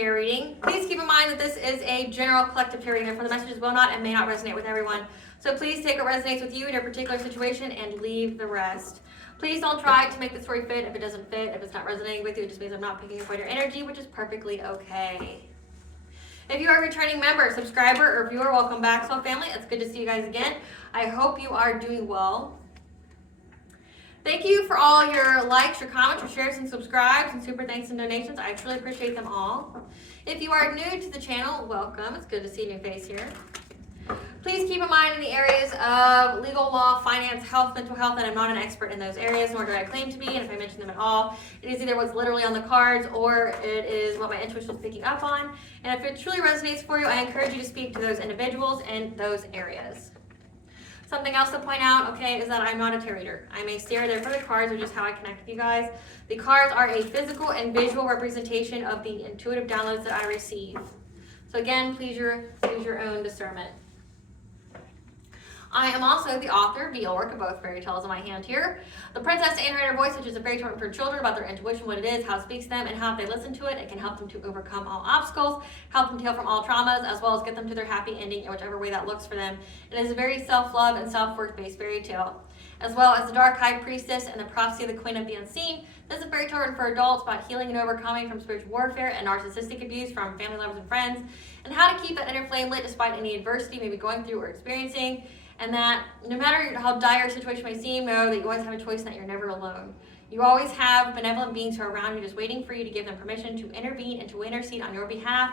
tarot reading. Please keep in mind that this is a general collective tarot reading, for the messages will not and may not resonate with everyone. So please take what resonates with you in your particular situation and leave the rest. Please don't try to make the story fit if it doesn't fit. If it's not resonating with you, it just means I'm not picking up on your energy, which is perfectly okay. If you are a returning member, subscriber, or viewer, welcome back, Soul Family. It's good to see you guys again. I hope you are doing well. Thank you for all your likes, your comments, your shares, and subscribes, and super thanks and donations. I truly appreciate them all. If you are new to the channel, welcome. It's good to see a new face here. Please keep in mind in the areas of legal, law, finance, health, mental health, that I'm not an expert in those areas, nor do I claim to be, and if I mention them at all, it is either what's literally on the cards or it is what my intuition is picking up on. And if it truly resonates for you, I encourage you to speak to those individuals in those areas. Something else to point out, okay, is that I'm not a tarot reader. I'm a starer there for the cards, which is how I connect with you guys. The cards are a physical and visual representation of the intuitive downloads that I receive. So again, please use your own discernment. I am also the author of the work of both fairy tales in my hand here. The Princess and Her Inner Voice, which is a fairy tale for children about their intuition, what it is, how it speaks to them, and how if they listen to it, it can help them to overcome all obstacles, help them to heal from all traumas, as well as get them to their happy ending in whichever way that looks for them. It is a very self-love and self-worth based fairy tale. As well as the Dark High Priestess and the Prophecy of the Queen of the Unseen. This is a fairy tale for adults about healing and overcoming from spiritual warfare and narcissistic abuse from family members and friends, and how to keep that inner flame lit despite any adversity you may be going through or experiencing. And that no matter how dire a situation may seem, know that you always have a choice and that you're never alone. You always have benevolent beings who are around you just waiting for you to give them permission to intervene and to intercede on your behalf,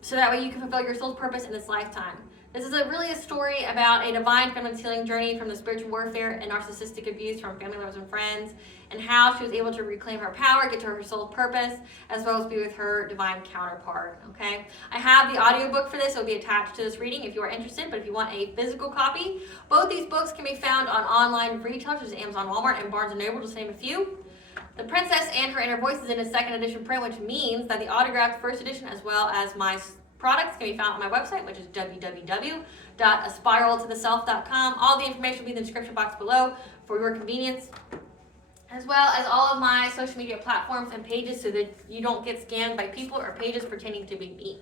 so that way you can fulfill your soul's purpose in this lifetime. This is really a story about a divine feminine's healing journey from the spiritual warfare and narcissistic abuse from family members and friends, and how she was able to reclaim her power, get to her soul's purpose, as well as be with her divine counterpart, okay? I have the audiobook for this. It will be attached to this reading if you are interested, but if you want a physical copy, both these books can be found on online retailers such as Amazon, Walmart, and Barnes & Noble, just to name a few. The Princess and Her Inner Voice is in a second edition print, which means that the autographed first edition, as well as my products, can be found on my website, which is www.aspiraltotheself.com. All the information will be in the description box below for your convenience, as well as all of my social media platforms and pages, so that you don't get scammed by people or pages pretending to be me.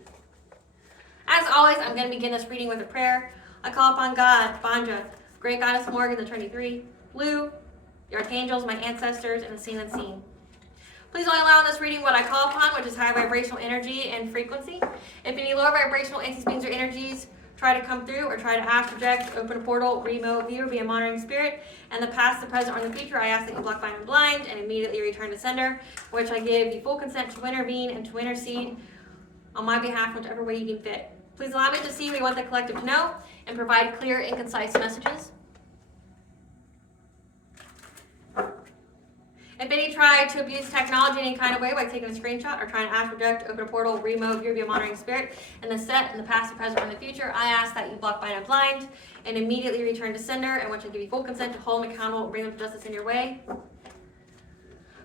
As always, I'm going to begin this reading with a prayer. I call upon God, Banja, Great Goddess Morgan, the Trinity Three, Blue, the Archangels, my ancestors, and the seen and unseen. Please only allow in this reading what I call upon, which is high vibrational energy and frequency. If any lower vibrational entities, beings, or energies try to come through or try to ask, project, open a portal, remove, view, or be a monitoring spirit, and the past, the present, or the future, I ask that you block, bind, and blind, and immediately return to sender, which I give you full consent to intervene and to intercede on my behalf, whichever way you deem fit. Please allow me to see what you want the collective to know and provide clear and concise messages. If any try to abuse technology in any kind of way by taking a screenshot or trying to ask, project, open a portal, remove, view, or be a monitoring spirit, in the set, in the past, the present, or in the future, I ask that you block, bind, and blind, and immediately return to sender, and which I give you full consent to hold them accountable and bring them to justice in your way.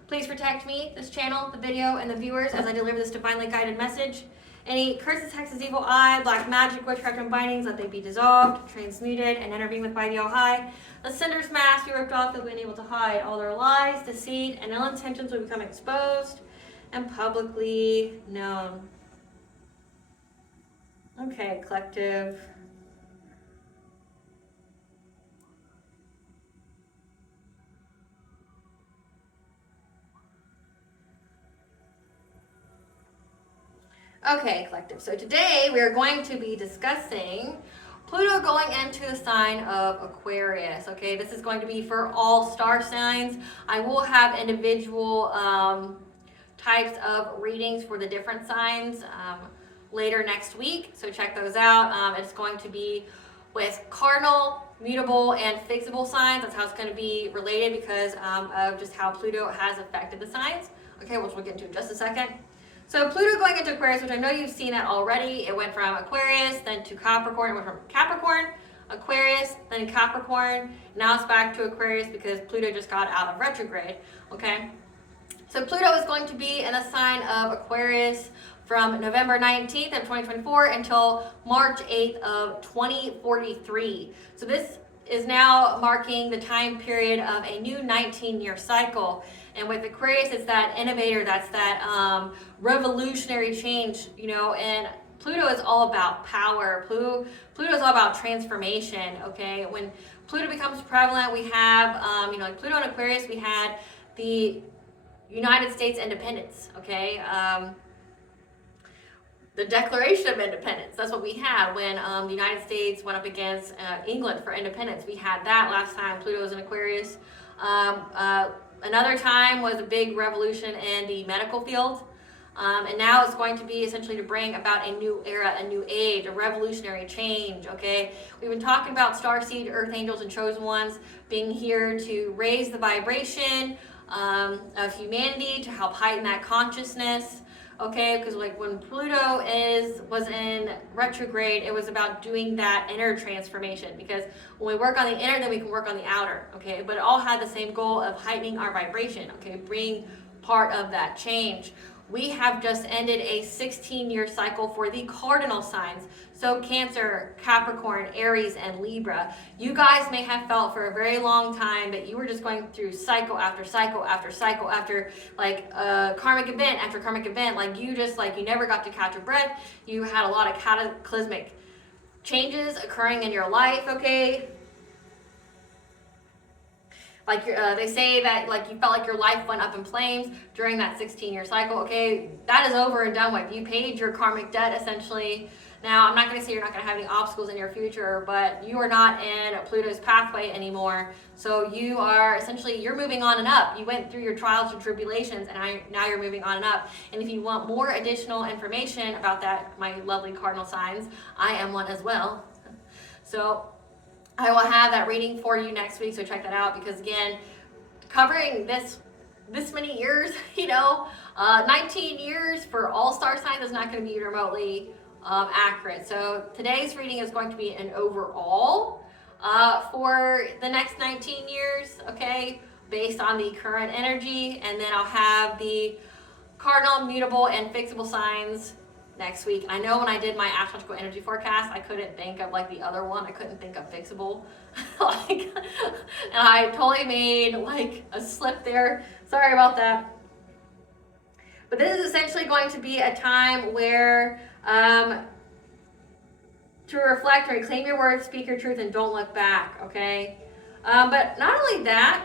Please protect me, this channel, the video, and the viewers as I deliver this divinely guided message. Any curses, hexes, evil eye, black magic, witchcraft, and bindings, let they be dissolved, transmuted, and intervened with by the All-High. The sender's mask be ripped off, they'll be unable to hide. All their lies, deceit, and ill intentions will become exposed and publicly known. Okay, collective. Okay, collective. So today we are going to be discussing Pluto going into the sign of Aquarius. Okay, this is going to be for all star signs. I will have individual types of readings for the different signs later next week, so check those out. It's going to be with cardinal, mutable, and fixable signs. That's how it's going to be related because of just how Pluto has affected the signs. Okay, which we'll get into in just a second. So Pluto going into Aquarius, which I know you've seen that already. It went from Aquarius, then to Capricorn. It went from Capricorn, Aquarius, then Capricorn. Now it's back to Aquarius because Pluto just got out of retrograde, okay? So Pluto is going to be in a sign of Aquarius from November 19th of 2024 until March 8th of 2043. So this is now marking the time period of a new 19-year cycle. And with Aquarius, it's that innovator, that's that revolutionary change, you know, and Pluto is all about power. Pluto is all about transformation, okay? When Pluto becomes prevalent, we have, you know, like Pluto and Aquarius, we had the United States independence, okay? The Declaration of Independence, that's what we had when the United States went up against England for independence. We had that last time. Pluto was in Aquarius. Another time was a big revolution in the medical field. And now it's going to be essentially to bring about a new era, a new age, a revolutionary change, okay? We've been talking about starseed, earth angels, and chosen ones being here to raise the vibration of humanity, to help heighten that consciousness, okay? Because like when Pluto was in retrograde, it was about doing that inner transformation, because when we work on the inner, then we can work on the outer, okay? But it all had the same goal of heightening our vibration, okay? Being part of that change. We have just ended a 16-year cycle for the cardinal signs. So Cancer, Capricorn, Aries, and Libra. You guys may have felt for a very long time that you were just going through cycle after cycle after cycle after like karmic event after karmic event. Like you never got to catch your breath. You had a lot of cataclysmic changes occurring in your life, okay? Like they say that like you felt like your life went up in flames during that 16-year cycle. Okay, that is over and done with. You paid your karmic debt essentially. Now, I'm not going to say you're not going to have any obstacles in your future, but you are not in Pluto's pathway anymore. So you are essentially, you're moving on and up. You went through your trials and tribulations, and now you're moving on and up. And if you want more additional information about that, my lovely cardinal signs, I am one as well. So I will have that reading for you next week, so check that out, because again, covering this many years, you know, 19 years for all star signs is not going to be remotely accurate. So today's reading is going to be an overall for the next 19 years, okay, based on the current energy, and then I'll have the cardinal, mutable, and fixable signs next week. I know when I did my astrological energy forecast, I couldn't think of like the other one. I couldn't think of fixable. And I totally made like a slip there. Sorry about that. But this is essentially going to be a time where to reflect, reclaim your words, speak your truth, and don't look back, okay? But not only that,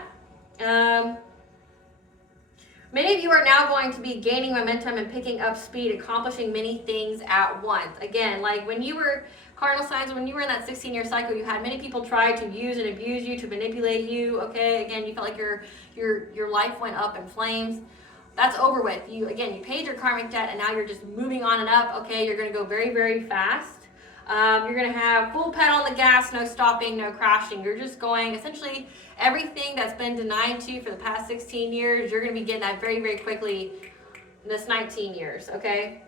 many of you are now going to be gaining momentum and picking up speed, accomplishing many things at once. Again, like when you were cardinal signs, when you were in that 16-year cycle, you had many people try to use and abuse you, to manipulate you, okay? Again, you felt like your life went up in flames. That's over with. You paid your karmic debt, and now you're just moving on and up, okay? You're going to go very, very fast. You're going to have full pedal on the gas, no stopping, no crashing. You're just going, essentially, everything that's been denied to you for the past 16 years, you're going to be getting that very, very quickly in this 19 years, okay?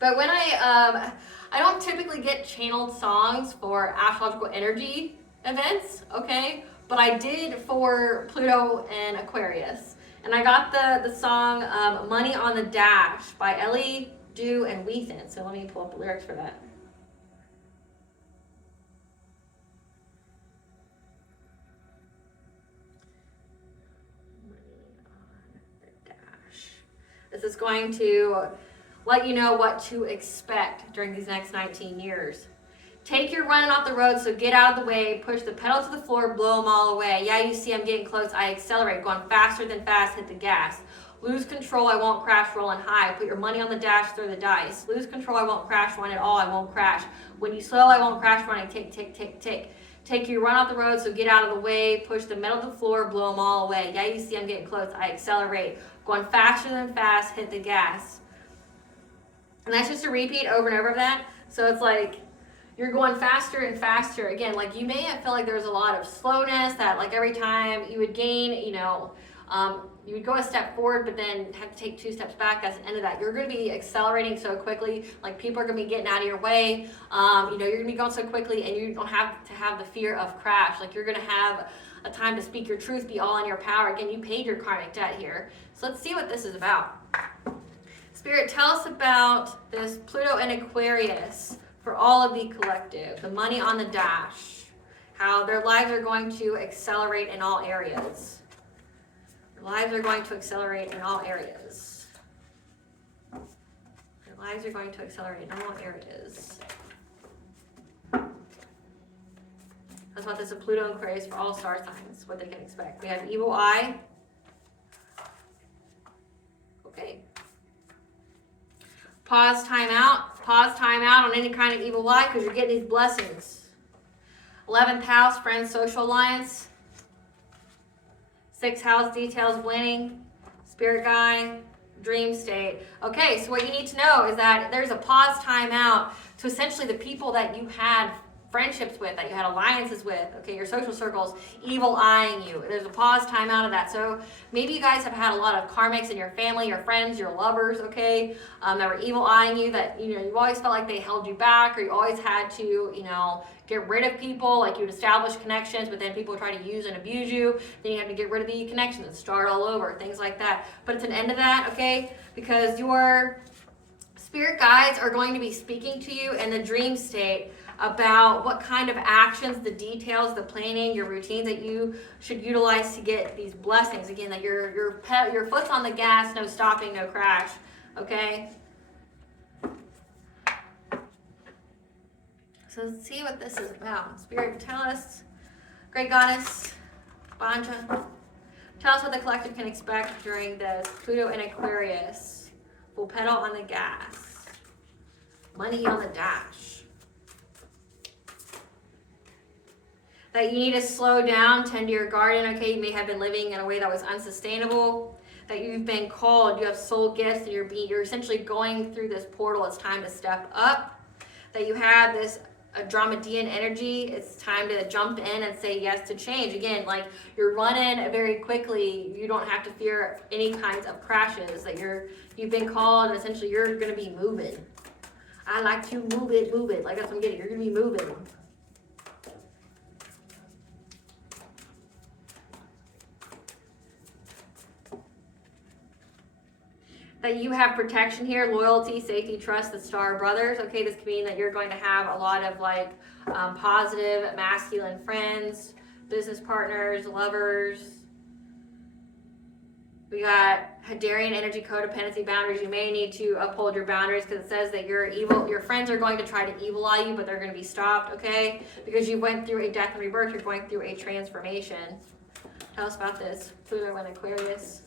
But when I don't typically get channeled songs for astrological energy events, okay? But I did for Pluto and Aquarius. And I got the song Money on the Dash by Ellie, Dew, and Weethan. So let me pull up the lyrics for that. This is going to let you know what to expect during these next 19 years. Take your running off the road, so get out of the way, push the pedal to the floor, blow them all away. Yeah, you see I'm getting close, I accelerate, going faster than fast, hit the gas. Lose control, I won't crash, rolling high. Put your money on the dash, throw the dice. Lose control, I won't crash, run at all, I won't crash. When you slow, I won't crash, running, tick, tick, tick, tick. Take your run off the road, so get out of the way, push the metal to the floor, blow them all away. Yeah, you see I'm getting close, I accelerate. Going faster than fast, hit the gas. And that's just a repeat over and over of that. So it's like, you're going faster and faster. Again, like you may have felt like there's a lot of slowness, that like every time you would gain, you would go a step forward, but then have to take 2 steps back. That's the end of that. You're going to be accelerating so quickly. Like people are going to be getting out of your way. You're going to be going so quickly, and you don't have to have the fear of crash. Like you're going to have a time to speak your truth, be all in your power. Again, you paid your karmic debt here. So let's see what this is about. Spirit, tell us about this Pluto and Aquarius for all of the collective, the money on the dash. how their lives are going to accelerate in all areas. Their lives are going to accelerate in all areas. Their lives are going to accelerate in all areas. That's what this is Pluto and Aquarius for all star signs, what they can expect. We have evil eye. Okay. Pause, time out. Pause, time out on any kind of evil eye because you're getting these blessings. 11th house, friends, social alliance. 6th house, details, winning. Spirit guide, dream state. Okay, so what you need to know is that there's a pause, time out to essentially the people that you had friendships with, that you had alliances with, okay, your social circles, evil eyeing you. There's a pause, time out of that. So maybe you guys have had a lot of karmics in your family, your friends, your lovers, okay, that were evil eyeing you, that, you know, you've always felt like they held you back, or you always had to, you know, get rid of people, like you'd establish connections, but then people would try to use and abuse you, then you have to get rid of the connections and start all over, things like that. But it's an end to that, okay, because your spirit guides are going to be speaking to you in the dream state about what kind of actions, the details, the planning, your routines that you should utilize to get these blessings. Again, that your foot's on the gas, no stopping, no crash. Okay? So let's see what this is about. Spirit, tell us. Great Goddess, Banja, tell us what the collective can expect during this. Pluto and Aquarius. Full pedal on the gas. Money on the dash. That you need to slow down, tend to your garden, okay? You may have been living in a way that was unsustainable. That you've been called, you have soul gifts, and you're essentially going through this portal. It's time to step up. That you have this Andromedan energy. It's time to jump in and say yes to change. Again, like you're running very quickly. You don't have to fear any kinds of crashes. That you've been called, and essentially you're going to be moving. I like to move it. Like that's what I'm getting. You're going to be moving. That you have protection here, loyalty, safety, trust, the star brothers. Okay, this could mean that you're going to have a lot of like positive, masculine friends, business partners, lovers. We got Hadarian energy, codependency, boundaries. You may need to uphold your boundaries because it says that your friends are going to try to evil eye you, but they're going to be stopped, okay? Because you went through a death and rebirth, you're going through a transformation. Tell us about this. Pluto and Aquarius.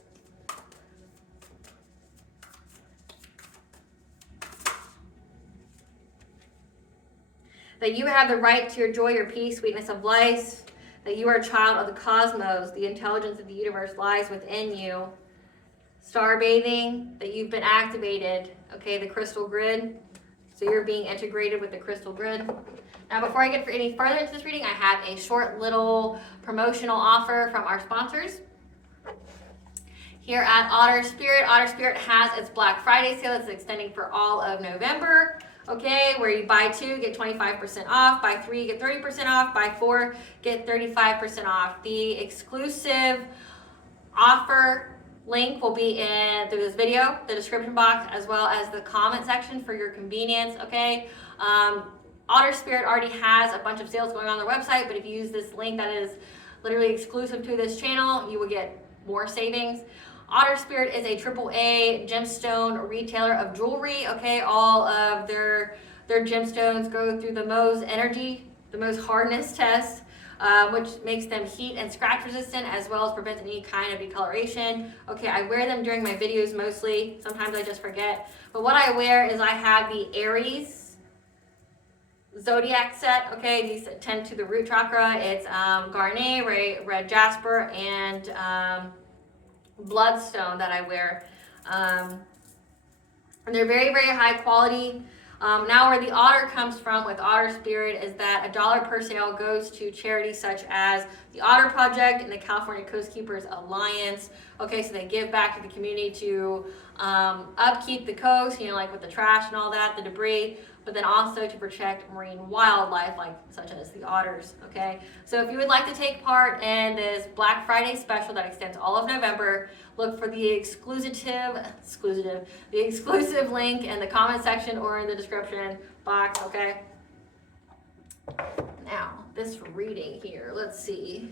That you have the right to your joy, your peace, sweetness of life. That you are a child of the cosmos. The intelligence of the universe lies within you. Star bathing, that you've been activated. Okay, the crystal grid. So you're being integrated with the crystal grid. Now, before I get any further into this reading, I have a short little promotional offer from our sponsors. Here at Otter Spirit. Otter Spirit has its Black Friday sale. It's extending for all of November. Okay, where you buy 2, get 25% off, buy 3, get 30% off, buy 4, get 35% off. The exclusive offer link will be through this video, the description box, as well as the comment section for your convenience, okay? Otter Spirit already has a bunch of sales going on their website, but if you use this link that is literally exclusive to this channel, you will get more savings. Otter Spirit is a AAA gemstone retailer of jewelry, okay? All of their gemstones go through the Mohs energy, the Mohs hardness test, which makes them heat and scratch resistant, as well as prevents any kind of discoloration. Okay, I wear them during my videos mostly. Sometimes I just forget. But what I wear is I have the Aries Zodiac set, okay? These tend to the root chakra. It's Garnet, red jasper, and bloodstone that I wear. And they're very, very high quality. Now where the otter comes from with Otter Spirit is that $1 per sale goes to charities such as the Otter Project and the California Coast Keepers Alliance. Okay, so they give back to the community to upkeep the coast, you know, like with the trash and all that, the debris, but then also to protect marine wildlife, like such as the otters, okay? So if you would like to take part in this Black Friday special that extends all of November, look for the exclusive link in the comment section or in the description box, okay? Now, this reading here, let's see.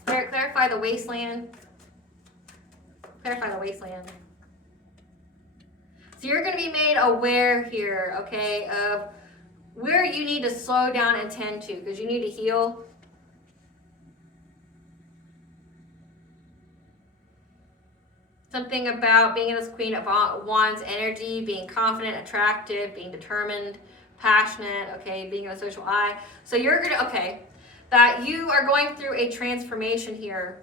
Spirit, clarify the wasteland. Clarify the wasteland. So you're going to be made aware here, okay, of where you need to slow down and tend to, because you need to heal. Something about being in this Queen of Wands energy, being confident, attractive, being determined, passionate, okay, being a social eye. So you're going to, okay, that you are going through a transformation here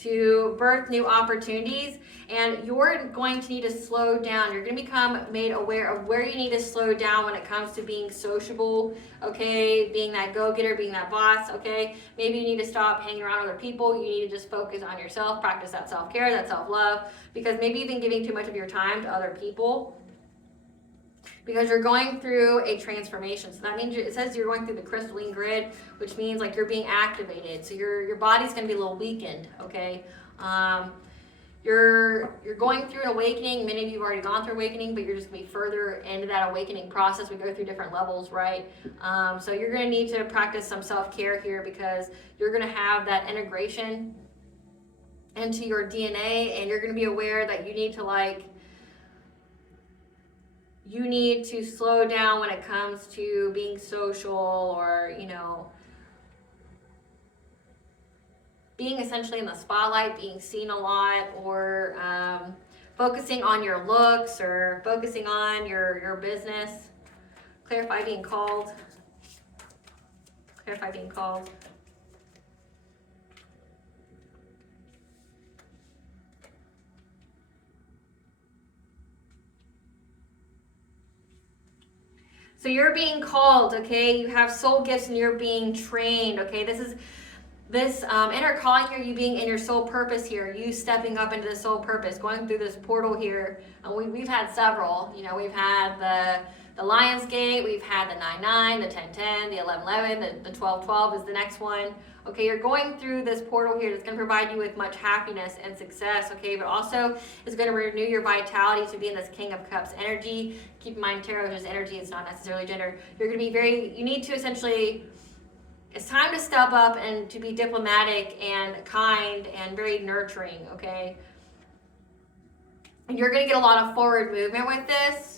to birth new opportunities, and you're going to need to slow down. You're going to become made aware of where you need to slow down when it comes to being sociable, okay, being that go-getter, being that boss, okay. Maybe you need to stop hanging around other people. You need to just focus on yourself, practice that self-care, that self-love, because maybe you've been giving too much of your time to other people because you're going through a transformation. So that means it says you're going through the crystalline grid, which means like you're being activated. So your body's going to be a little weakened, okay? You're going through an awakening. Many of you have already gone through awakening, but you're just going to be further into that awakening process. We go through different levels, right? So you're going to need to practice some self-care here because you're going to have that integration into your DNA, and you're going to be aware that you need to slow down when it comes to being social, or, you know, being essentially in the spotlight, being seen a lot, or focusing on your looks, or focusing on your business. Clarify being called. Clarify being called. So you're being called, okay? You have soul gifts and you're being trained, okay? This inner calling here, you being in your soul purpose here, you stepping up into the soul purpose, going through this portal here. We've had several, you know, we've had the Lion's Gate, we've had the 9-9, the 10-10, the 11-11, the 12-12 is the next one. Okay, you're going through this portal here that's going to provide you with much happiness and success, okay, but also is going to renew your vitality to be in this King of Cups energy. Keep in mind, tarot is just energy, it's not necessarily gender. You're going to be you need to essentially, it's time to step up and to be diplomatic and kind and very nurturing, okay? And you're going to get a lot of forward movement with this.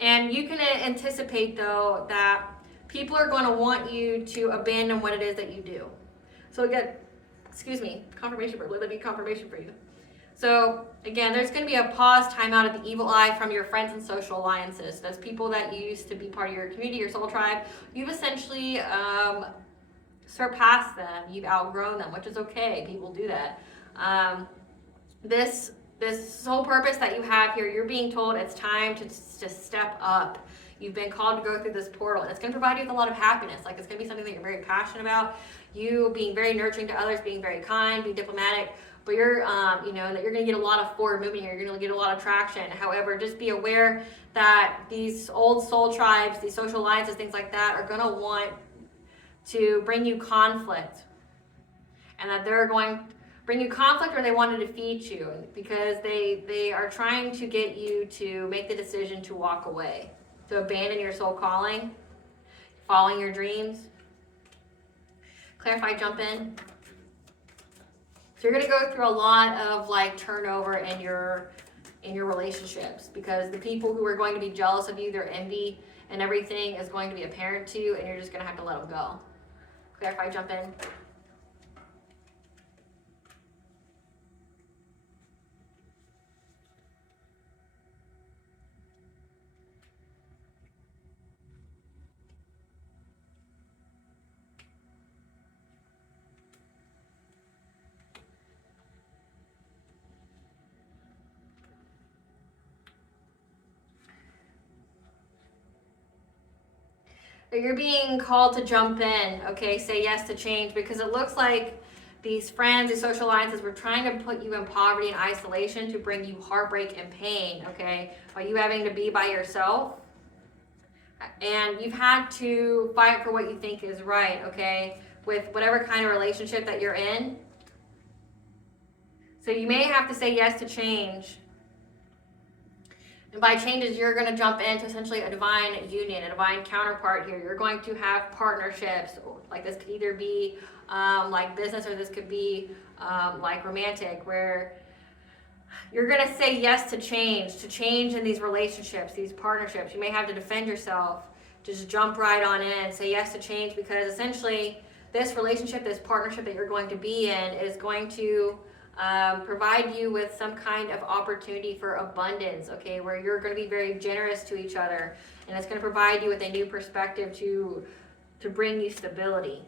And you can anticipate, though, that people are going to want you to abandon what it is that you do. So again, confirmation for, let it be confirmation for you. So again, there's going to be a pause, time out of the evil eye from your friends and social alliances. Those people that you used to be part of your community, your soul tribe, you've essentially surpassed them. You've outgrown them, which is okay. People do that. This soul purpose that you have here, you're being told it's time to step up. You've been called to go through this portal, and it's going to provide you with a lot of happiness. Like, it's going to be something that you're very passionate about. You being very nurturing to others, being very kind, being diplomatic. But you're, that you're going to get a lot of forward movement here. You're going to get a lot of traction. However, just be aware that these old soul tribes, these social alliances, things like that, are going to want to bring you conflict, and that they're going bring you conflict, or they want to defeat you, because they are trying to get you to make the decision to walk away, to abandon your soul calling, following your dreams. Clarify, jump in. So you're going to go through a lot of like turnover in your relationships, because the people who are going to be jealous of you, their envy and everything is going to be apparent to you, and you're just going to have to let them go. Clarify, jump in. You're being called to jump in, okay? Say yes to change, because it looks like these friends, these social alliances were trying to put you in poverty and isolation to bring you heartbreak and pain, okay? By you having to be by yourself. And you've had to fight for what you think is right, okay? With whatever kind of relationship that you're in. So you may have to say yes to change. And by changes, you're going to jump into essentially a divine union, a divine counterpart here. You're going to have partnerships. Like this could either be like business, or this could be like romantic, where you're going to say yes to change in these relationships, these partnerships. You may have to defend yourself. Just jump right on in, say yes to change, because essentially this relationship, this partnership that you're going to be in is going to provide you with some kind of opportunity for abundance, okay, where you're going to be very generous to each other, and it's going to provide you with a new perspective to bring you stability.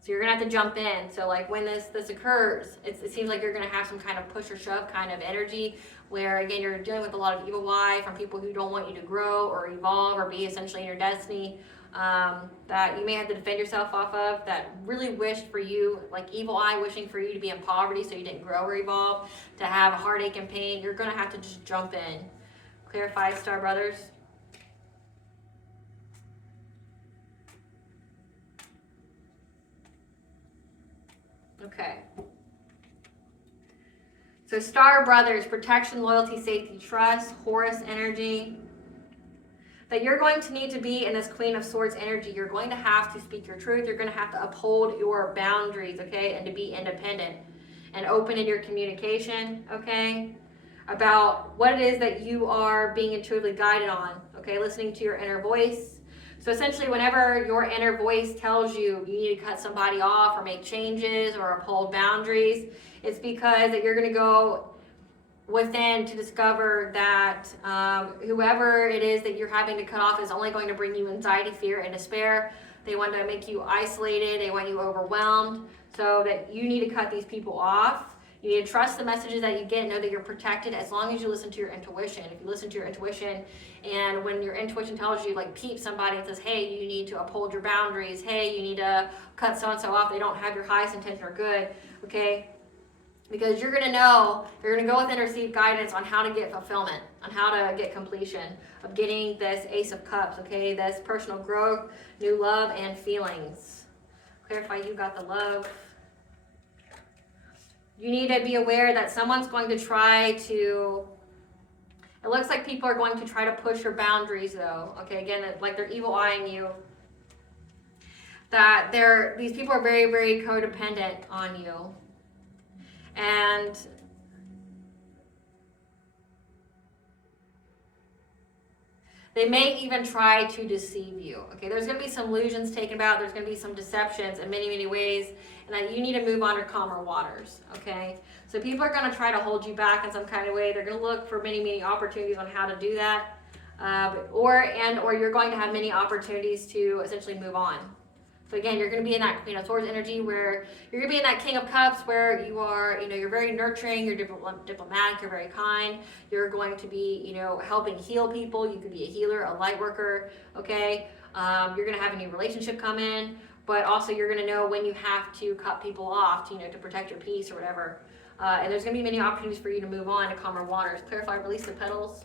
So you're going to have to jump in. So like when this occurs, it seems like you're going to have some kind of push or shove kind of energy, where again you're dealing with a lot of evil eye from people who don't want you to grow or evolve or be essentially in your destiny, that you may have to defend yourself off of, that really wished for you, like evil eye wishing for you to be in poverty so you didn't grow or evolve, to have a heartache and pain. You're going to have to just jump in. Clarify, Star Brothers. Okay. So Star Brothers, protection, loyalty, safety, trust, Horus energy. That you're going to need to be in this Queen of Swords energy. You're going to have to speak your truth. You're going to have to uphold your boundaries, okay? And to be independent and open in your communication, okay? About what it is that you are being intuitively guided on, okay? Listening to your inner voice. So essentially, whenever your inner voice tells you you need to cut somebody off or make changes or uphold boundaries, it's because that you're going to go within to discover that whoever it is that you're having to cut off is only going to bring you anxiety, fear, and despair. They want to make you isolated. They want you overwhelmed. So that you need to cut these people off. You need to trust the messages that you get, know that you're protected as long as you listen to your intuition. If you listen to your intuition, and when your intuition tells you, like, peep somebody and says, hey, you need to uphold your boundaries. Hey, you need to cut so-and-so off. They don't have your highest intention or good, okay? Because you're going to know, you're going to go within and receive guidance on how to get fulfillment, on how to get completion of getting this Ace of Cups, okay? This personal growth, new love, and feelings. Clarify, you got the love. You need to be aware that someone's going to try to, it looks like people are going to try to push your boundaries though, okay? Again, like they're evil eyeing you. That these people are very, very codependent on you. And they may even try to deceive you. Okay, there's going to be some illusions taken about. There's going to be some deceptions in many, many ways. And that you need to move on to calmer waters. Okay, so people are going to try to hold you back in some kind of way. They're going to look for many, many opportunities on how to do that. Or you're going to have many opportunities to essentially move on. So again, you're going to be in that Queen of Swords energy, where you're going to be in that King of Cups, where you are, you're very nurturing, you're diplomatic, you're very kind. You're going to be, helping heal people. You could be a healer, a light worker, okay? You're going to have a new relationship come in, but also you're going to know when you have to cut people off, to protect your peace or whatever. And there's going to be many opportunities for you to move on to calmer waters. Clarify, release the petals.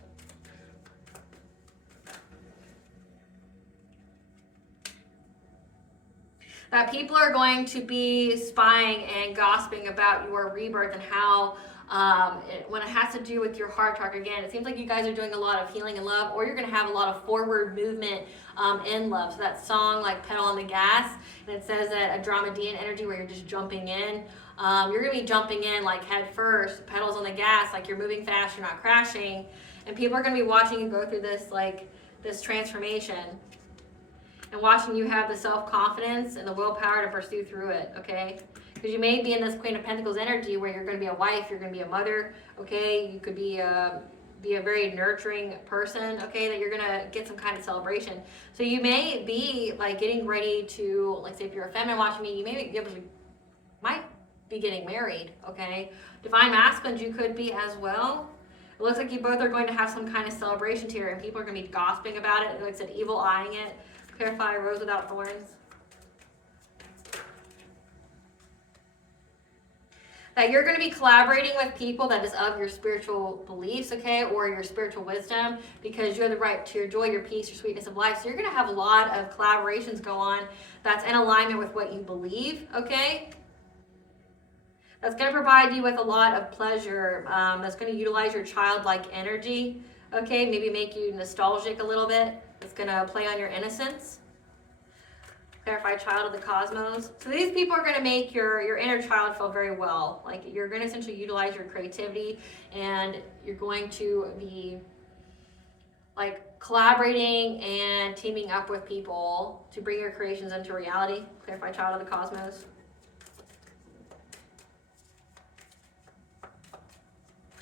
That people are going to be spying and gossiping about your rebirth and how, when it has to do with your heart chakra, again, it seems like you guys are doing a lot of healing and love, or you're going to have a lot of forward movement in love. So that song, like Pedal on the Gas, and it says that a Andromedan energy where you're just jumping in. You're going to be jumping in like head first, pedals on the gas, like you're moving fast, you're not crashing. And people are going to be watching you go through this transformation. And watching you have the self-confidence and the willpower to pursue through it, okay? Because you may be in this Queen of Pentacles energy where you're going to be a wife, you're going to be a mother, okay? You could be a very nurturing person, okay? That you're going to get some kind of celebration. So you may be like getting ready to, like say if you're a feminine watching me, you might be getting married, okay? Divine masculines, you could be as well. It looks like you both are going to have some kind of celebration here, and people are going to be gossiping about it, like I said, evil eyeing it. Clarify, rose without thorns. That you're going to be collaborating with people that is of your spiritual beliefs, okay, or your spiritual wisdom, because you have the right to your joy, your peace, your sweetness of life. So you're going to have a lot of collaborations go on that's in alignment with what you believe, okay? That's going to provide you with a lot of pleasure. That's going to utilize your childlike energy. Okay, maybe make you nostalgic a little bit. It's going to play on your innocence. Clarify child of the cosmos. So these people are going to make your inner child feel very well. Like you're going to essentially utilize your creativity, and you're going to be like collaborating and teaming up with people to bring your creations into reality. Clarify child of the cosmos.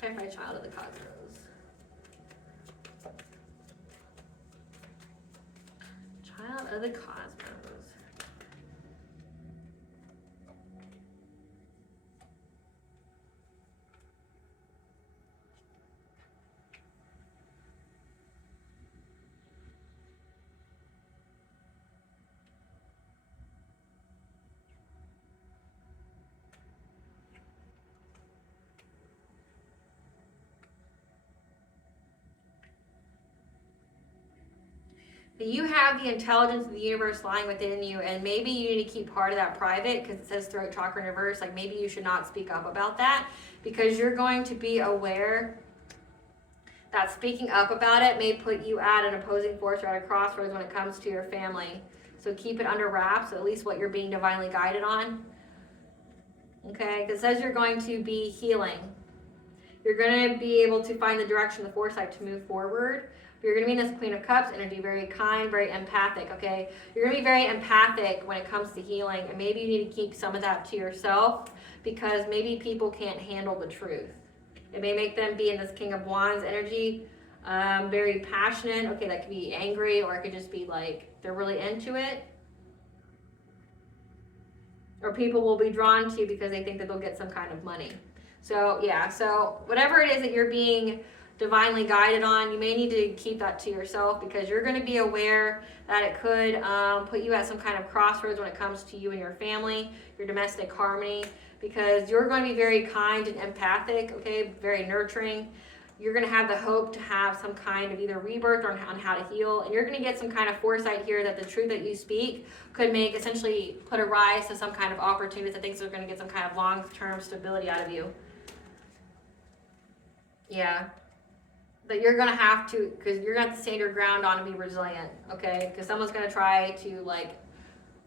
Clarify child of the cosmos. Child of the cosmos. You have the intelligence of the universe lying within you, and maybe you need to keep part of that private because it says throat chakra in reverse. Like maybe you should not speak up about that, because you're going to be aware that speaking up about it may put you at an opposing force or at a crossroads when it comes to your family. So keep it under wraps, at least what you're being divinely guided on. Okay, because it says you're going to be healing. You're going to be able to find the direction, the foresight to move forward. You're going to be in this Queen of Cups energy, very kind, very empathic, okay? You're going to be very empathic when it comes to healing, and maybe you need to keep some of that to yourself because maybe people can't handle the truth. It may make them be in this King of Wands energy, very passionate. Okay, that could be angry, or it could just be like they're really into it. Or people will be drawn to you because they think that they'll get some kind of money. So, yeah, so whatever it is that you're being divinely guided on, you may need to keep that to yourself because you're going to be aware that it could put you at some kind of crossroads when it comes to you and your family, your domestic harmony, because you're going to be very kind and empathic, okay, very nurturing. You're going to have the hope to have some kind of either rebirth or on how to heal, and you're going to get some kind of foresight here that the truth that you speak could make, essentially put a rise to some kind of opportunities that things are going to get some kind of long-term stability out of you. Yeah. That you're going to have to, because you're going to have to stand your ground on and be resilient, okay? Because someone's going to try to, like,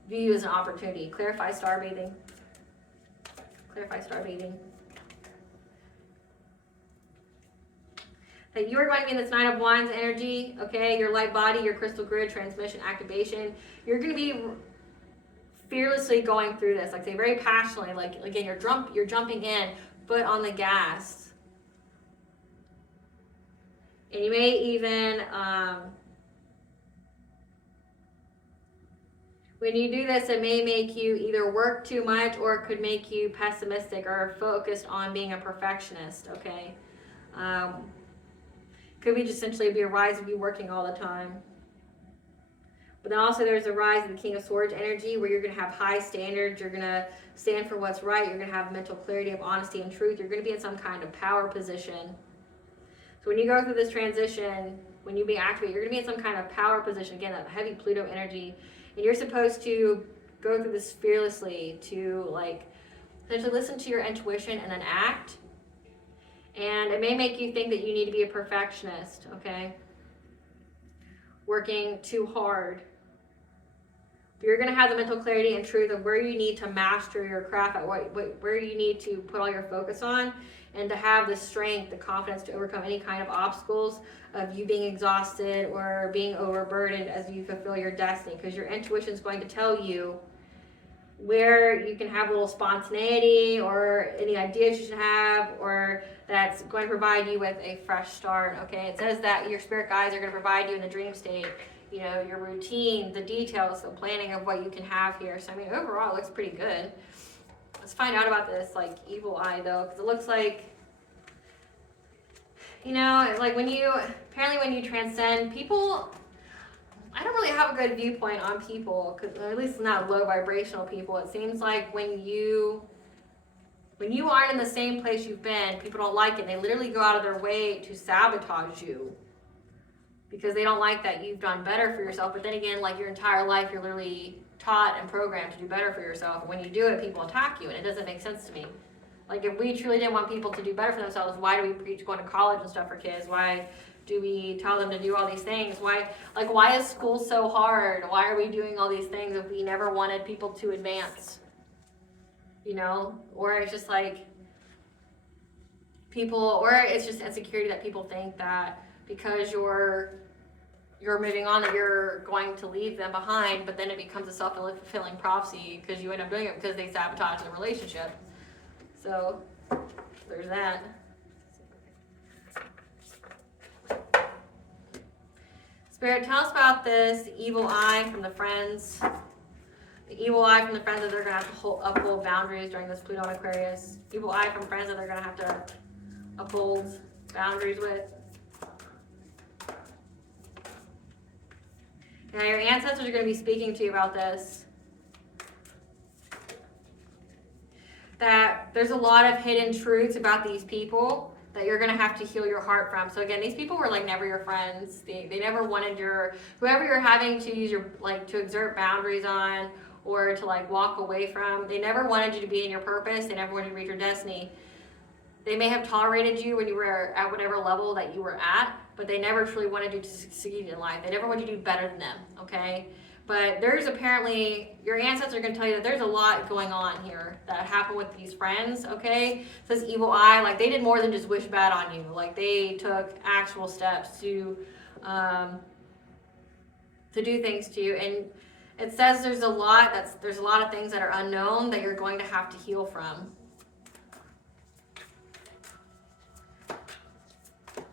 view you as an opportunity. Clarify star bathing. Clarify star bathing. That you are going to be in this Nine of Wands energy, okay? Your light body, your crystal grid, transmission, activation. You're going to be fearlessly going through this. Like, say, very passionately. Like, again, you're jumping in, foot on the gas. And you may even, when you do this, it may make you either work too much or it could make you pessimistic or focused on being a perfectionist, okay? Could be just essentially be a rise of you working all the time. But then also there's a rise of the King of Swords energy where you're going to have high standards. You're going to stand for what's right. You're going to have mental clarity of honesty and truth. You're going to be in some kind of power position. So when you go through this transition, when you be activated, you're going to be in some kind of power position. Again, that heavy Pluto energy. And you're supposed to go through this fearlessly to, like, essentially listen to your intuition and then act. And it may make you think that you need to be a perfectionist, okay? Working too hard. But you're going to have the mental clarity and truth of where you need to master your craft, at where you need to put all your focus on, and to have the strength, the confidence to overcome any kind of obstacles of you being exhausted or being overburdened as you fulfill your destiny, because your intuition is going to tell you where you can have a little spontaneity or any ideas you should have, or that's going to provide you with a fresh start, okay? It says that your spirit guides are going to provide you in the dream state, you know, your routine, the details, the planning of what you can have here. So, I mean, overall, it looks pretty good. Let's find out about this, like, evil eye, though, because it looks like, you know, like apparently when you transcend people, I don't really have a good viewpoint on people, because at least not low vibrational people. It seems like when you aren't in the same place you've been, people don't like it. They literally go out of their way to sabotage you because they don't like that you've done better for yourself. But then again, like, your entire life, you're literally taught and programmed to do better for yourself. And when you do it, people attack you, and it doesn't make sense to me. Like, if we truly didn't want people to do better for themselves, why do we preach going to college and stuff for kids? Why do we tell them to do all these things? Why is school so hard? Why are we doing all these things if we never wanted people to advance? You know? Or it's just like people, or it's just insecurity that people think that because you're moving on that you're going to leave them behind, but then it becomes a self-fulfilling prophecy because you end up doing it because they sabotage the relationship. So there's that. Spirit, tell us about this evil eye from the friends. The evil eye from the friends that they're going to have to uphold boundaries during this Pluto and Aquarius. Evil eye from friends that they're going to have to uphold boundaries with. Now your ancestors are going to be speaking to you about this. That there's a lot of hidden truths about these people that you're going to have to heal your heart from. So again, these people were like never your friends. They never wanted whoever you're having to use to exert boundaries on or to like walk away from. They never wanted you to be in your purpose. They never wanted you to reach your destiny. They may have tolerated you when you were at whatever level that you were at, but they never truly wanted you to succeed in life. They never wanted you to do better than them, okay? But there's apparently, your ancestors are going to tell you that there's a lot going on here that happened with these friends, okay? It says evil eye, like they did more than just wish bad on you. Like they took actual steps to do things to you. And it says there's a lot of things that are unknown that you're going to have to heal from.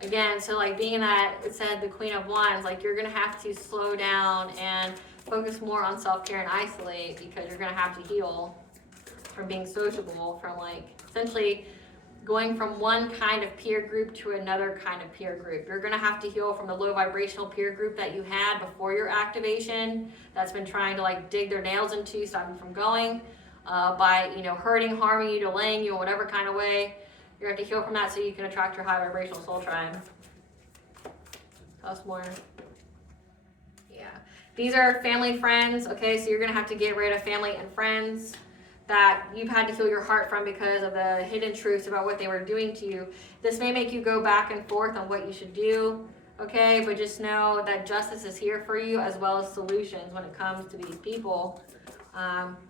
Again, so like being that it said the Queen of Wands, like you're going to have to slow down and focus more on self-care and isolate because you're going to have to heal from being sociable, from like essentially going from one kind of peer group to another kind of peer group. You're going to have to heal from the low vibrational peer group that you had before your activation that's been trying to like dig their nails into you, stop you from going by, hurting, harming you, delaying you in whatever kind of way. You have to heal from that so you can attract your high vibrational soul tribe. Tell us more. Yeah. These are family, friends, okay? So you're going to have to get rid of family and friends that you've had to heal your heart from because of the hidden truths about what they were doing to you. This may make you go back and forth on what you should do, okay? But just know that justice is here for you as well as solutions when it comes to these people.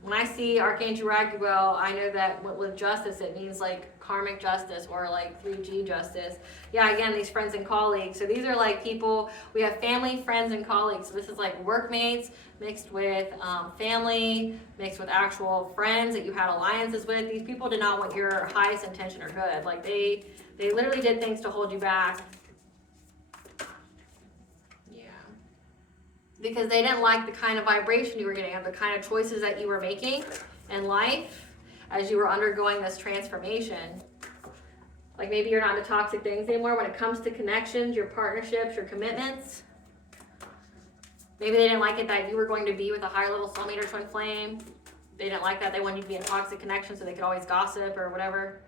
When I see Archangel Raguel, I know that with justice, it means like karmic justice or like 3G justice. Yeah, again, these friends and colleagues. So these are like people, we have family, friends, and colleagues. So this is like workmates mixed with family, mixed with actual friends that you had alliances with. These people did not want your highest intention or good. Like they literally did things to hold you back. Because they didn't like the kind of vibration you were getting, the kind of choices that you were making in life as you were undergoing this transformation. Like maybe you're not into toxic things anymore when it comes to connections, your partnerships, your commitments. Maybe they didn't like it that you were going to be with a higher level soulmate or twin flame. They didn't like that. They wanted you to be in a toxic connection so they could always gossip or whatever.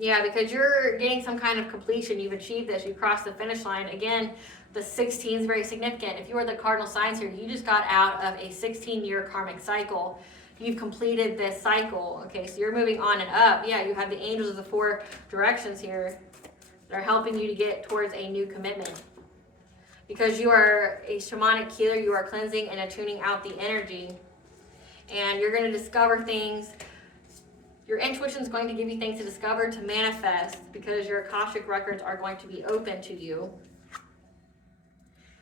Yeah, because you're getting some kind of completion. You've achieved this. You crossed the finish line. Again, the 16 is very significant. If you are the cardinal signs here, you just got out of a 16-year karmic cycle. You've completed this cycle. Okay, so you're moving on and up. Yeah, you have the angels of the 4 directions here that are helping you to get towards a new commitment. Because you are a shamanic healer, you are cleansing and attuning out the energy. And you're going to discover things. Your intuition is going to give you things to discover, to manifest, because your Akashic records are going to be open to you.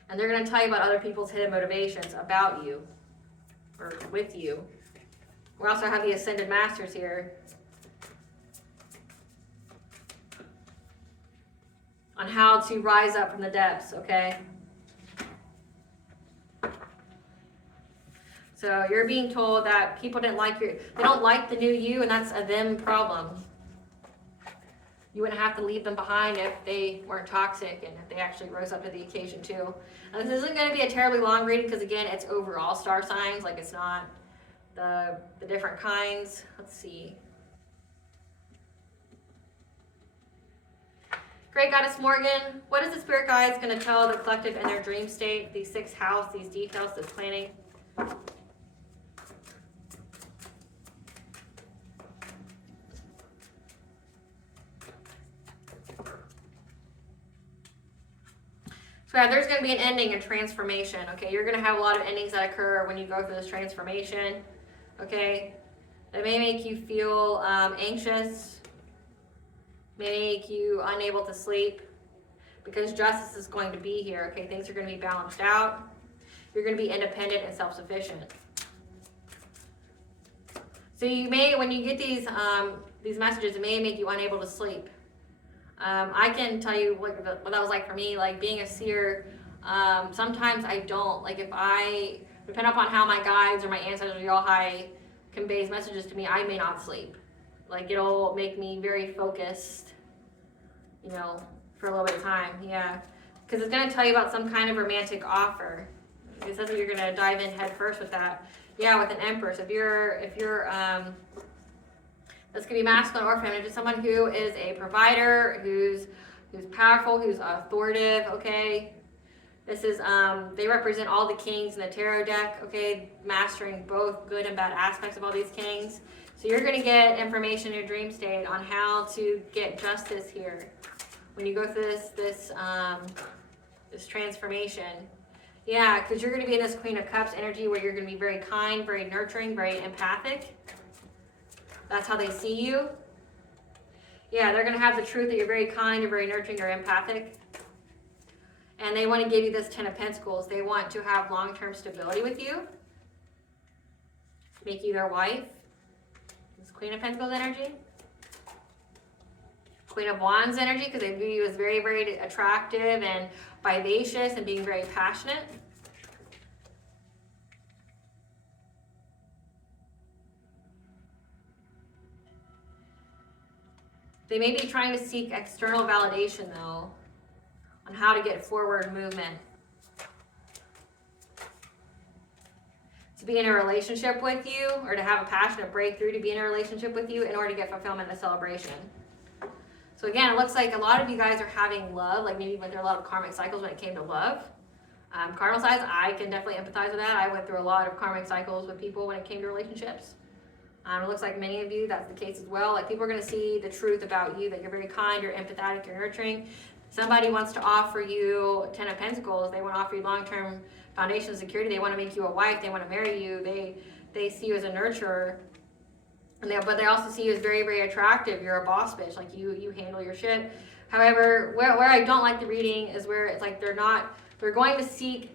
And they're going to tell you about other people's hidden motivations about you or with you. We also have the Ascended Masters here on how to rise up from the depths, okay? So you're being told that people didn't like they don't like the new you, and that's a them problem. You wouldn't have to leave them behind if they weren't toxic and if they actually rose up to the occasion too. And this isn't going to be a terribly long reading because again, it's overall star signs, like it's not the different kinds. Let's see. Great Goddess Morgan, what is the spirit guides going to tell the collective in their dream state, the 6th house, these details, this planning? So there's going to be an ending, a transformation, okay? You're going to have a lot of endings that occur when you go through this transformation, okay? It may make you feel anxious, may make you unable to sleep, because justice is going to be here, okay? Things are going to be balanced out. You're going to be independent and self-sufficient. So you may, when you get these messages, it may make you unable to sleep. I can tell you what that was like for me, like being a seer. Sometimes I don't, like if I, depending upon how my guides or my ancestors or y'all high conveys messages to me, I may not sleep. Like it'll make me very focused, you know, for a little bit of time, yeah. Because it's going to tell you about some kind of romantic offer. It says that you're going to dive in head first with that. Yeah, with an Empress. If you're this could be masculine or feminine, just someone who is a provider, who's powerful, who's authoritative, okay? This is, they represent all the kings in the tarot deck, okay? Mastering both good and bad aspects of all these kings. So you're gonna get information in your dream state on how to get justice here. When you go through this transformation. Yeah, because you're gonna be in this Queen of Cups energy where you're gonna be very kind, very nurturing, very empathic. That's how they see you. Yeah, they're gonna have the truth that you're very kind, you're very nurturing, you're empathic. And they want to give you this 10 of Pentacles. They want to have long-term stability with you. Make you their wife. This Queen of Pentacles energy. Queen of Wands energy, because they view you as very, very attractive and vivacious and being very passionate. They may be trying to seek external validation, though, on how to get forward movement. To be in a relationship with you, or to have a passionate breakthrough to be in a relationship with you in order to get fulfillment and celebration. So again, it looks like a lot of you guys are having love, like maybe went through a lot of karmic cycles when it came to love. Cardinal signs, I can definitely empathize with that. I went through a lot of karmic cycles with people when it came to relationships. It looks like many of you, that's the case as well. Like people are going to see the truth about you, that you're very kind, you're empathetic, you're nurturing. Somebody wants to offer you 10 of Pentacles. They want to offer you long-term foundation security. They want to make you a wife. They want to marry you. They see you as a nurturer. But they also see you as very, very attractive. You're a boss bitch. Like you handle your shit. However, where I don't like the reading is where it's like they're going to seek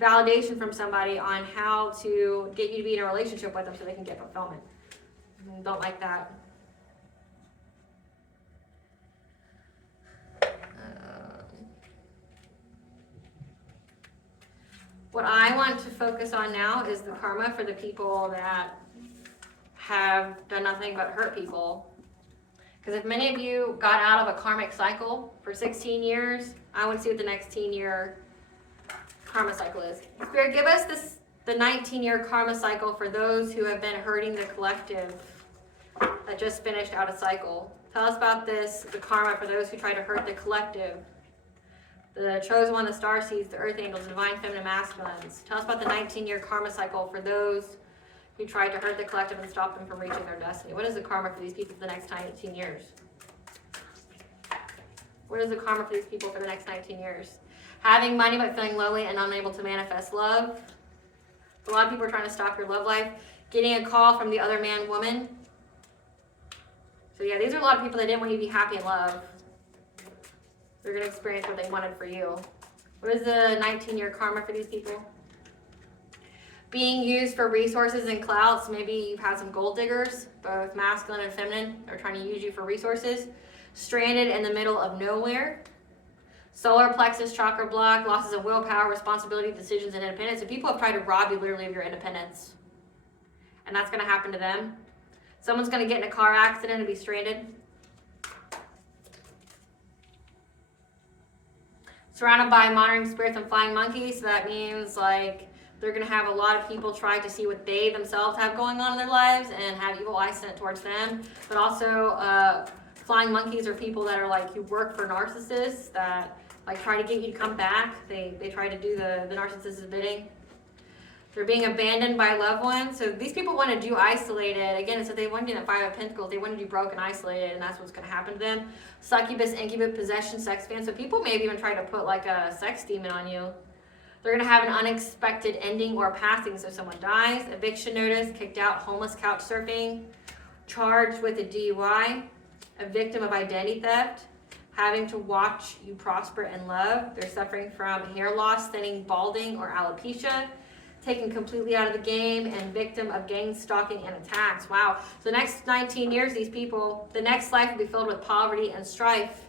validation from somebody on how to get you to be in a relationship with them so they can get fulfillment. Don't like that. What I want to focus on now is the karma for the people that have done nothing but hurt people. Because if many of you got out of a karmic cycle for 16 years, I want to see what the next 10-year karma cycle is. Spirit, give us the 19-year karma cycle for those who have been hurting the collective that just finished out a cycle. Tell us about this, the karma for those who try to hurt the collective. The chosen one, the star seeds, the earth angels, the divine feminine masculines. Tell us about the 19-year karma cycle for those who tried to hurt the collective and stop them from reaching their destiny. What is the karma for these people for the next 19 years? What is the karma for these people for the next 19 years? Having money but feeling lonely and unable to manifest love. A lot of people are trying to stop your love life. Getting a call from the other man, woman. So yeah, these are a lot of people that didn't want you to be happy in love. They're going to experience what they wanted for you. What is the 19-year karma for these people? Being used for resources and clouds. Maybe you've had some gold diggers, both masculine and feminine. They're trying to use you for resources. Stranded in the middle of nowhere. Solar plexus, chakra block, losses of willpower, responsibility, decisions, and independence. So people have tried to rob you literally of your independence. And that's going to happen to them. Someone's going to get in a car accident and be stranded. Surrounded by monitoring spirits and flying monkeys. So that means like they're going to have a lot of people try to see what they themselves have going on in their lives and have evil eyes sent towards them. But also flying monkeys are people that are like who work for narcissists that like try to get you to come back. They try to do the narcissist's bidding. They're being abandoned by loved ones. So these people wanted you isolated. Again, it said they wanted you in the Five of Pentacles. They wanted you broken, isolated, and that's what's going to happen to them. Succubus, incubus, possession, sex fan. So people may have even tried to put like a sex demon on you. They're going to have an unexpected ending or passing. So someone dies, eviction notice, kicked out, homeless, couch surfing, charged with a DUI, a victim of identity theft, having to watch you prosper in love. They're suffering from hair loss, thinning, balding, or alopecia, taken completely out of the game, and victim of gang stalking and attacks. Wow. So the next 19 years, these people, the next life will be filled with poverty and strife.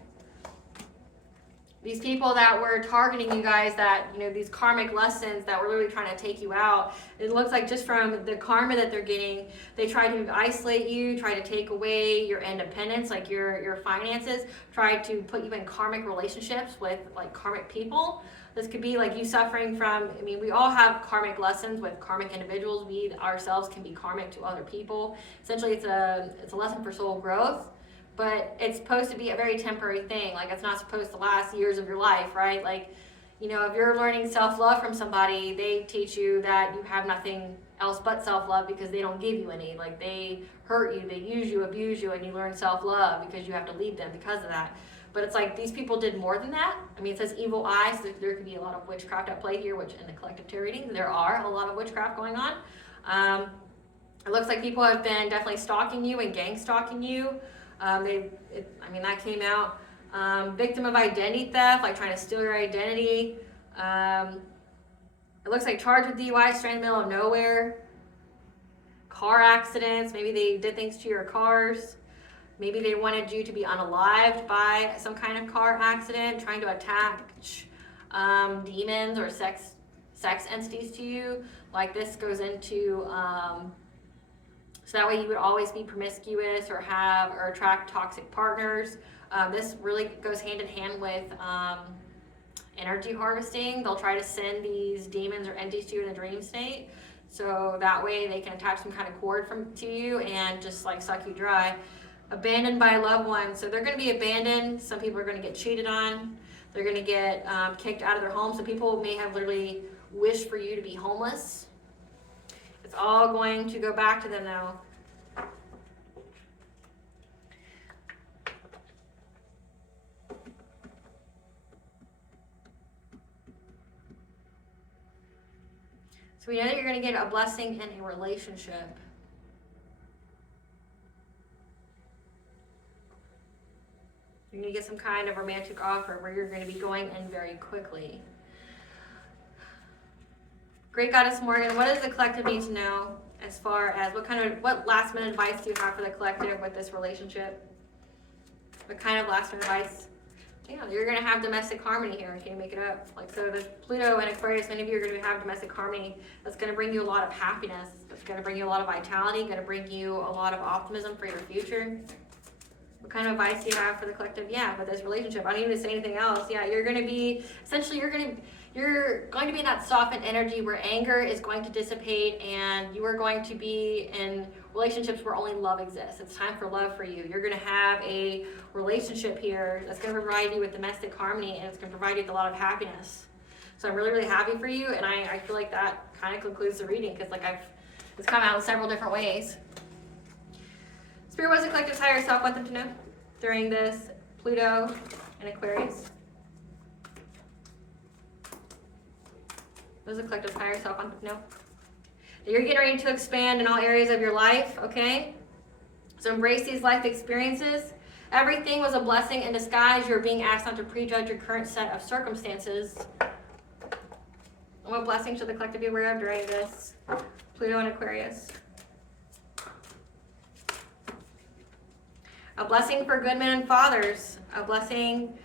These people that were targeting you guys, that, you know, these karmic lessons that were literally trying to take you out, it looks like just from the karma that they're getting, they try to isolate you, try to take away your independence, like your finances, try to put you in karmic relationships with like karmic people. This could be like you suffering from, I mean, we all have karmic lessons with karmic individuals. We ourselves can be karmic to other people. Essentially, it's a lesson for soul growth. But it's supposed to be a very temporary thing. Like, it's not supposed to last years of your life, right? Like, you know, if you're learning self-love from somebody, they teach you that you have nothing else but self-love because they don't give you any. Like, they hurt you, they use you, abuse you, and you learn self-love because you have to leave them because of that. But it's like these people did more than that. I mean, it says evil eye, so there could be a lot of witchcraft at play here, which in the collective tarot readings, there are a lot of witchcraft going on. It looks like people have been definitely stalking you and gang stalking you. I mean, that came out. Victim of identity theft, like trying to steal your identity. It looks like charged with DUI, stranded in the middle of nowhere. Car accidents, maybe they did things to your cars. Maybe they wanted you to be unalived by some kind of car accident, trying to attach demons or sex entities to you. Like this goes into... So that way you would always be promiscuous or attract toxic partners. This really goes hand in hand with energy harvesting. They'll try to send these demons or entities to you in a dream state. So that way they can attach some kind of cord to you and just like suck you dry. Abandoned by loved ones. So they're going to be abandoned. Some people are going to get cheated on. They're going to get kicked out of their home. Some people may have literally wished for you to be homeless. It's all going to go back to them now. So we know that you're going to get a blessing in a relationship. You're going to get some kind of romantic offer where you're going to be going in very quickly. Great Goddess Morgan, what does the collective need to know as far as what last minute advice do you have for the collective with this relationship? What kind of last minute advice? Yeah, you're going to have domestic harmony here. Can you make it up? Like, so the Pluto and Aquarius, many of you are going to have domestic harmony. That's going to bring you a lot of happiness. That's going to bring you a lot of vitality. Going to bring you a lot of optimism for your future. What kind of advice do you have for the collective? Yeah, for this relationship. I don't even say anything else. Yeah, you're going to be, essentially you're going to be in that softened energy where anger is going to dissipate, and you are going to be in relationships where only love exists. It's time for love for you. You're going to have a relationship here that's going to provide you with domestic harmony, and it's going to provide you with a lot of happiness. So I'm really, really happy for you, and I feel like that kind of concludes the reading because like it's come out in several different ways. Spirit, what does the collective's higher self want them to know during this Pluto and Aquarius? What does the collective's higher self want them to know? That you're getting ready to expand in all areas of your life, okay? So embrace these life experiences. Everything was a blessing in disguise. You're being asked not to prejudge your current set of circumstances. And what blessing should the collective be aware of during this Pluto and Aquarius? A blessing for good men and fathers. A blessing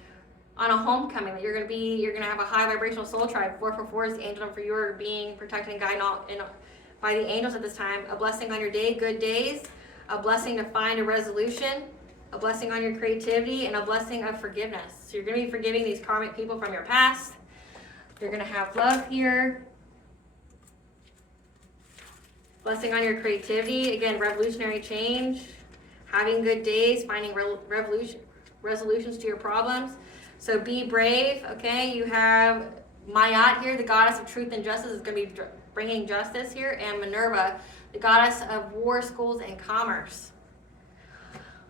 on a homecoming that you're gonna have a high vibrational soul tribe. 444 is the angel number for you are being protected and guided by the angels at this time. A blessing on your day, good days. A blessing to find a resolution. A blessing on your creativity, and a blessing of forgiveness. So you're gonna be forgiving these karmic people from your past. You're gonna have love here. Blessing on your creativity. Again, revolutionary change. Having good days, finding resolutions to your problems. So be brave, okay? You have Mayat here, the goddess of truth and justice, is going to be bringing justice here, and Minerva, the goddess of war, schools, and commerce.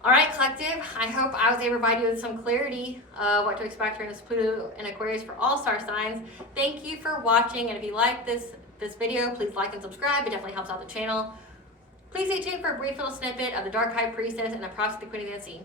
All right, collective, I hope I was able to provide you with some clarity of what to expect during this Pluto and Aquarius for all star signs. Thank you for watching, and if you like this video, please like and subscribe. It definitely helps out the channel. Please stay tuned for a brief little snippet of the Dark High Priestess and the Prophecy of the Queen of the Unseen.